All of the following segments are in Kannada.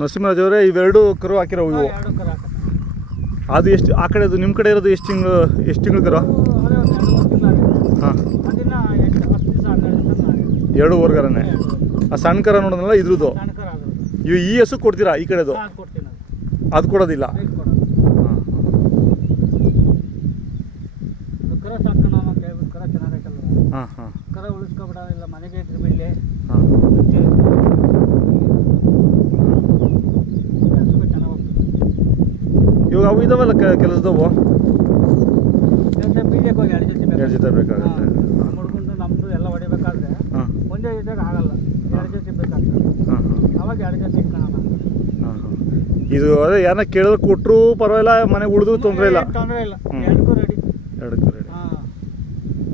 ನರಸಿಂಹರಾಜ್ ಅವರೇ, ಇವೆರಡು ಕರು ಹಾಕಿರೋ ಇವು? ಅದು ಎಷ್ಟು ಆ ಕಡೆ, ಅದು ನಿಮ್ಮ ಕಡೆ ಇರೋದು ಎಷ್ಟು ತಿಂಗಳು ಕರು? ಹಾಂ, 2 ಕರನೇ. ಆ ಸಣ್ಣ ಕರ ನೋಡೋದಲ್ಲ ಇದ್ರದ್ದು. ಇವು ಈ ಹಸು ಕೊಡ್ತೀರಾ ಈ ಕಡೆದು? ಅದು ಕೊಡೋದಿಲ್ಲ. ಹಾಂ ಹಾಂ, ಕರ ಉಳಿಸ್ಕೊಬೇಡ, ಇಲ್ಲ ಮನೆಗೆ ಇದ್ರೆ ಬೆಳ್ಳಿ. ಹಾಂ, ಇವಾಗ ಅವು ಇದಾವಲ್ಲ ಕೆಲಸದವು? ಬೀಜಕ್ಕೆ ಹೋಗಿ 2 ಜೊತೆ ಬೇಕಾಗುತ್ತೆ. ಮುಡ್ಕೊಂಡು ನಮ್ಮದು ಎಲ್ಲ ಹೊಡಿಬೇಕಾದ್ರೆ ಹಾಂ, ಒಂದೇ ಜೊತೆಗೆ ಆಗಲ್ಲ, 2 ಜೊತೆ ಬೇಕಾಗ್ತದೆ. ಹಾಂ ಹಾಂ ಅವಾಗ 2 ಜೊತೆ ಇಟ್ಕೊಳ್ಳೋಣ. ಹಾಂ ಹಾಂ. ಇದು ಅದೇ ಯಾರನ್ನ ಕೇಳಿದ್ರೆ ಕೊಟ್ಟರು ಪರವಾಗಿಲ್ಲ, ಮನೆಗೆ ಉಳಿದು ತೊಂದರೆ ಇಲ್ಲ. ತೊಂದರೆ ಇಲ್ಲ, 2 ರೆಡಿ. 2 ರೆಡಿ. ಹಾಂ,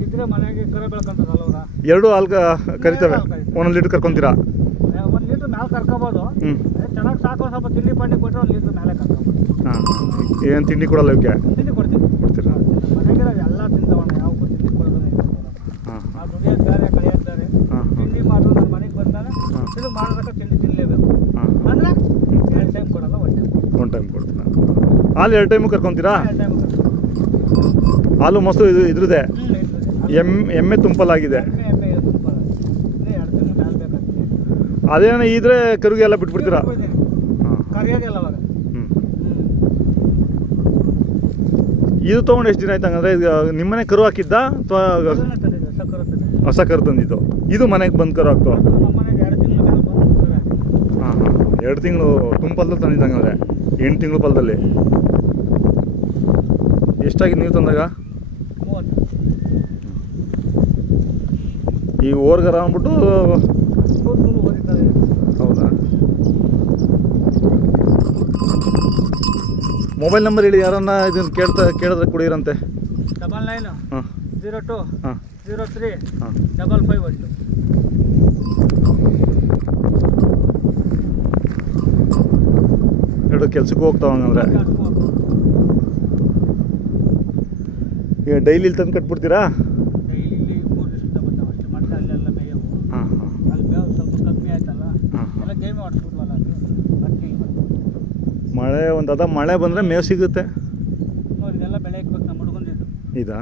ಇದ್ರೆ ಮನೆಗೆ ಕರ ಬೆಳ್ಕೊಂತದಲ್ಲ ಅವ್ರ. 2 ಹಾಲು ಕರಿತವೆ. 1 ಲೀಟ್ರ್ ಕರ್ಕೊಂತೀರಾ? 1 ಲೀಟ್ರ್ ಮೇಲೆ ಕರ್ಕೋಬೋದು. ಚೆನ್ನಾಗಿ ಸಾಕು, ಸ್ವಲ್ಪ ತಿಂಡಿ ಪಂಡಿ ಕೊಟ್ಟರೆ 1 ಲೀಟ್ರ್ ಮೇಲೆ ಕರ್ಕೋಬೋದು. ಹಾಂ, ಏನು ತಿಂಡಿ ಕೊಡಲ್ಲ ಇವಕ್ಕೆ? ತಿಂಡಿ ಕೊಡ್ತೀವಿ. ಕೊಡ್ತೀರಾ? ಮನೆಗೆ ಎಲ್ಲ ತಿಂತವಣ್ಣ, ಯಾವ ತಿಂಡಿ ಕೊಡೋದು. ಹಾಂ, ಆ ದುಡಿಯೋದು ಬೇರೆ, ಕಳಿಯೋದು ಬೇರೆ. ತಿಂಡಿ ಮಾಡಿದ್ರು ನನ್ನ ಮನೆಗೆ ಬಂದಾಗ ಇದು ಮಾಡೋದಕ್ಕೆ ತಿಂಡಿ ತಿನ್ನಲೇಬೇಕು. ಅಂದರೆ 2 ಟೈಮ್ ಕೊಡಲ್ಲ, 1 ಟೈಮ್ ಕೊಡ್ತೀರಾ? ಹಾಲು 2 ಟೈಮು ಕರ್ಕೊತೀರಾ? 2 ಟೈಮ್. ಹಾಲು ಮೊಸರು ಇದ್ರದ್ದೇ? ಎಮ್ಮೆ ತುಂಪಲಾಗಿದೆ. ಎಮ್ಮೆ ತುಂಬ 2 ತಿಂಗಳು ಮೇಲೆ ಬೇಕಾಗ್ತದೆ. ಅದೇನ ಇದ್ರೆ ಕರುಗೆ ಎಲ್ಲ ಬಿಟ್ಬಿಡ್ತೀರಾ? ಹಾಂ, ಕರಿಯೋದಿಲ್ಲ ಅವಾಗ. ಇದು ತೊಗೊಂಡು ಎಷ್ಟು ದಿನ ಆಯ್ತು ಹಂಗಂದ್ರೆ? ಈಗ ನಿಮ್ಮನೆ ಕರು ಹಾಕಿದ್ದ ಅಥವಾ ಹೊಸ ಕರು ತಂದಿದ್ದು? ಇದು ಮನೆಗೆ ಬಂದು ಕರು ಹಾಕ್ತು? ನಮ್ಮನೆಗೆ 2 ತಿಂಗಳು ಮೇಲೆ ಬಂದು. ಹಾಂ ಹಾಂ, 2 ತಿಂಗಳು ತುಂಬಲ್ದಲ್ಲಿ ತಂದಿದ್ದಂಗಂದ್ರೆ 8 ತಿಂಗಳು ಪಲ್ದಲ್ಲಿ. ಎಷ್ಟಾಗಿದೆ ನೀವು ತಂದಾಗ? 30. ಈ ಓರ್ಗರ ಅಂದ್ಬಿಟ್ಟು. ಹೌದಾ? ಮೊಬೈಲ್ ನಂಬರ್ ಹೇಳಿ, ಯಾರನ್ನ ಇದನ್ನು ಕೇಳಿದ್ರೆ ಕುಡಿಯರಂತೆ. 99 ಹಾಂ 02 ಹಾಂ 03 ಹಾಂ 5512. ಎರಡು ಕೆಲ್ಸಕ್ಕೆ ಹೋಗ್ತಾವಂಗಂದ್ರೆ ಈಗ ಡೈಲಿ ಇಲ್ಲಿ ತಂದು ಕಟ್ಬಿಡ್ತೀರಾ? ಡೈಲಿ 3 ದಿವಸದಿಂದ ಬರ್ತಾವೆ ಅಷ್ಟೇ. ಮತ್ತೆ ಅಲ್ಲೆಲ್ಲ ಮೇಯವು. ಹಾಂ ಹಾಂ, ಅಲ್ಲಿ ಮೇವು ಸ್ವಲ್ಪ ಕಮ್ಮಿ ಆಯ್ತಲ್ಲ, ಹಾಂ, ಎಲ್ಲ ಗೇಮ್ ಆಡಿಸ್ಬಿಟ್ವಲ್ಲ, ಮಳೆ ಮಳೆ ಬಂದರೆ ಮೇವು ಸಿಗುತ್ತೆ. ನೋಡಿ ಇದೆಲ್ಲ ಬೆಳೆ ಇಕ್ಬೇಕು ನಮ್ಮ ಹುಡುಗಂದಿದ್ದು. ಇದಾ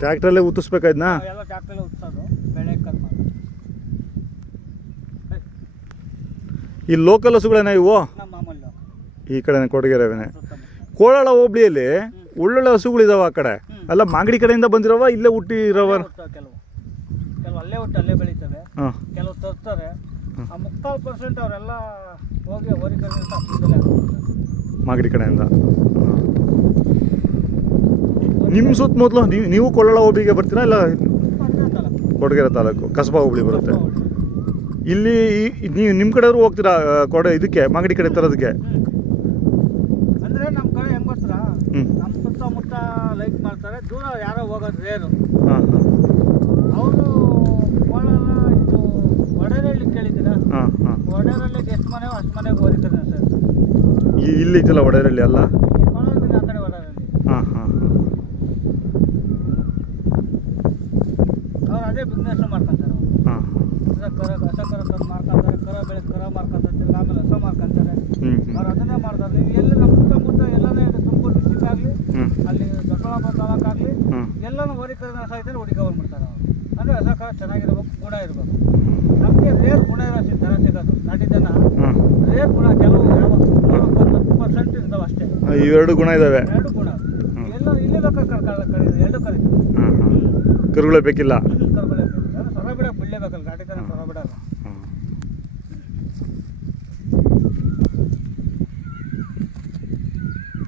ಟ್ರ್ಯಾಕ್ಟ್ರಲ್ಲೇ ಉತ್ತಿಸ್ಬೇಕಾಯ್ದನಾ? ಎಲ್ಲ ಟ್ರ್ಯಾಕ್ಟ್ರಲ್ಲೇ ಉತ್ಸೋದು, ಬೆಳೆ ಇಕ್ಕದು ಮಾಡಿ. ಈ ಲೋಕಲ್ ಹಸುಗಳೇನ ಇವು? ನಮ್ಮ ಮಾಮೂಲಿ ಈ ಕಡೆನೇ ಕೊಡಗೆರೆವೇನೆ. ಕೋಲಾರ ಹೋಬಳಿಯಲ್ಲಿ ಒಳ್ಳೊಳ್ಳೆ ಹಸುಗಳಿದಾವೆ ಆ ಕಡೆ. ಅಲ್ಲ ಮಾಗಡಿ ಕಡೆಯಿಂದ ಬಂದಿರವ, ಇಲ್ಲೇ ಹುಟ್ಟಿರವ? ಕೆಲವು ಅಲ್ಲೇ ಹುಟ್ಟು ಅಲ್ಲೇ ಬೆಳೀತವೆ, ಕೆಲವು ತರ್ತಾರೆ. ಆ 3% ಅವರೆಲ್ಲ ಹೋಗಿ ಹೋರಿಕಡೆ ಮಾಗಡಿ ಕಡೆಯಿಂದ. ನಿಮ್ಮ ಸುತ್ತಮುತ್ತಲು ನೀವು ಕೊಳ್ಳಾಳ ಹೋಬಳಿಗೆ ಬರ್ತೀರಾ? ಇಲ್ಲ ಕೊಡಗೆರೆ ತಾಲೂಕು ಕಸಬಾ ಹೋಬಳಿ ಬರುತ್ತೆ. ಇಲ್ಲಿ ನೀವು ನಿಮ್ಮ ಕಡೆಯವರು ಹೋಗ್ತೀರಾ ಇದಕ್ಕೆ ಮಾಗಡಿ ಕಡೆ ತರೋದಕ್ಕೆ? ಅಂದರೆ ನಮ್ಮ ಕಡೆ ಹೆಂಗೆ ಬರ್ತೀರಾ, ನಮ್ಮ ಸುತ್ತಮುತ್ತ ಲೈಕ್ ಮಾಡ್ತಾರೆ, ದೂರ ಯಾರೋ ಹೋಗೋದು ರೇರು. ಹಾಂ ಹಾಂ, ಅವರು ಕೋಲಾರ ಇದು ಒಡೆರಳ್ಳಿ ಕೇಳಿದ್ದೀರಾ? ಹಾಂ ಹಾಂ, ಒಡೆರಳ್ಳಿಗೆ ಎಷ್ಟು ಮನೆ ಅಷ್ಟು ಮನೆಗೆ ಹೋಗ್ತಾರೆ ಸರ್. ಇಲ್ಲಿ ಇದೆಯಲ್ಲ ಒಡೆರಳ್ಳಿ ಅಲ್ಲ? ಕೋಲಾರದಿಂದ ಆ ಕಡೆ ಒಡೆರಳ್ಳಿ. ಹಾಂ ಹಾಂ ಹಾಂ, ಅವ್ರು ಅದೇ ಬಿಸ್ನೆಸ್ ಮಾಡ್ಕೊಂತಾರೆ. ಹಾಂ ಹೊಸ ಕರ ತಂದು ಮಾರ್ಕೊಂತಾರೆ, ಕರ ಮಾರ್ಕೊಂತಾರೆ, ಆಮೇಲೆ ಹೊಸ ಮಾರ್ಕೊಂತಾರೆ. ಅವ್ರು ಅದನ್ನೇ ಮಾಡ್ತಾರೆ. ನೀವು ಎಲ್ಲಿ ನಮ್ಮ ಸುತ್ತಮುತ್ತ ಎಲ್ಲನೇ ತುಮಕೂರು ಡಿಸ್ಟಿಕ್ ಆಗಲಿ, ಅಲ್ಲಿ ದೊಡ್ಡಬಳ್ಳಾಪುರ ತಾಲೂಕಾಗಲಿ, ಎಲ್ಲನೂ ಹೋರಿಕರನ್ನ ಸಾಯ್ತಾರೆ, ಹುಡುಕೊಂಡ್ಬಿಡ್ತಾರೆ ಅವರು. ಅಂದರೆ ಹೊಸ ಕರ ಚೆನ್ನಾಗಿರ್ಬೇಕು, ಗುಣ ಇರಬೇಕು. ನಮಗೆ ರೇರ್ ಗುಣ ಇರೋ ದರ ಸಿಗೋದು. ನಾಟಿ ಜನ ರೇರ್ ಗುಣ ಕೆಲವು 10% ಇರ್ತಾವೆ ಅಷ್ಟೇ. ಇವೆರಡು ಗುಣ ಇದ್ದಾವೆ. 2 ಗುಣ ಎಲ್ಲ ಇಲ್ಲೇ ಬೇಕಾದ್ರೆ 2 ಕರೀತೀವಿ. ಕರುಗಳೇ ಬೇಕಿಲ್ಲ? ಕರುಗಳೇ ಬೇಕು. ಸೊರ ಬಿಡಕ್ಕೆ ಬಿಡಲೇಬೇಕಲ್ಲ, ನಾಟಿ ಜನ ಸೊರ ಬಿಡಲ್ಲ.